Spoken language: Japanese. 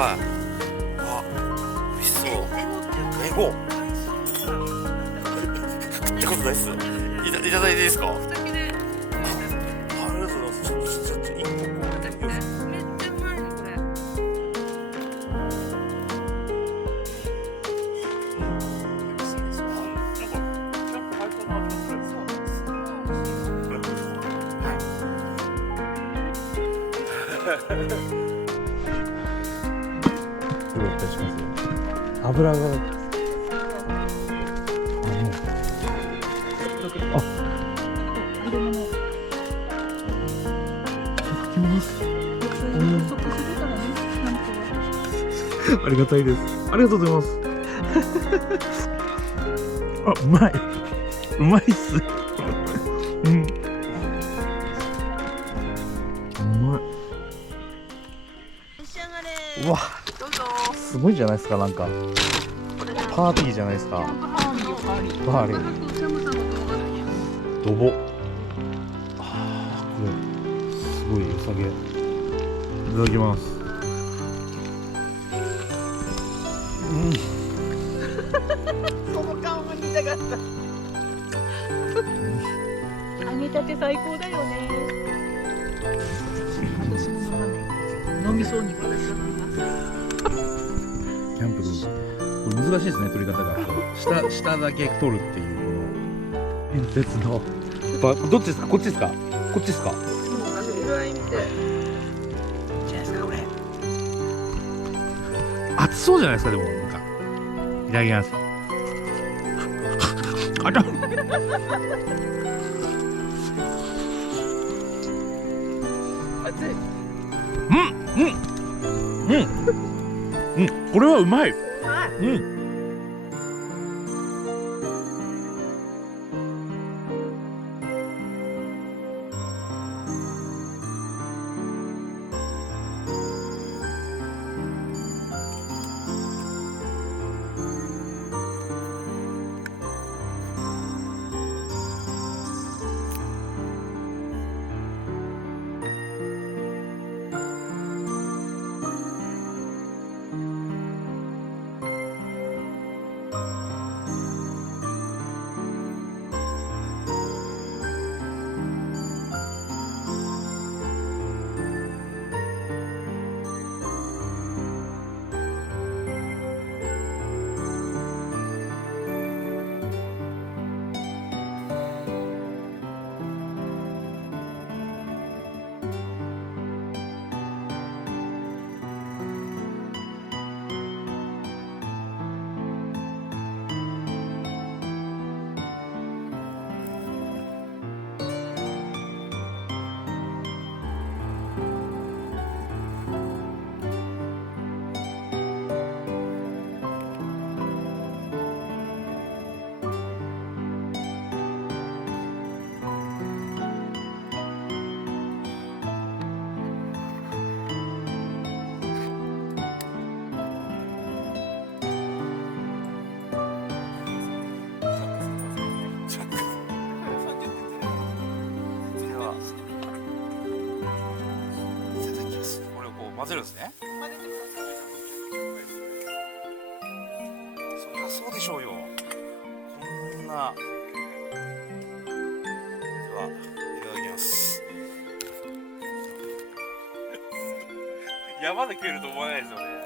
はい。あ、美味しそう。エゴってことないっす。いただいていいですか？ありがとうございます。ちょっと一個こう。めっちゃうまいのこれ。すごいったりしますよ。油が。ありがたいです。ありがとうございます。あ、うまい。うまいっす。うん。うまい。召し上がれ。うわ、どうぞ。すごいじゃないですか、なんか。パーティーじゃないですか。パーリー。ドボ。ああ、これ。すごい良さげ。いただきます。うん。その顔が見たかった。揚げたて最高だよね。飲みそうに私は飲みます。キャンプこれ難しいですね、取り方が。下だけ取るっていうこの変節の。どっちですか？こっちですか？こっちですか？色合い見て。じゃないですかこれ。熱そうじゃないですかでもなんか。いただきます。あら。熱い。これはうまい。はい。うん。混ぜるんですね。そりゃそうでしょうよ。こんな。では、いただきます。山で食えると思わないですよね。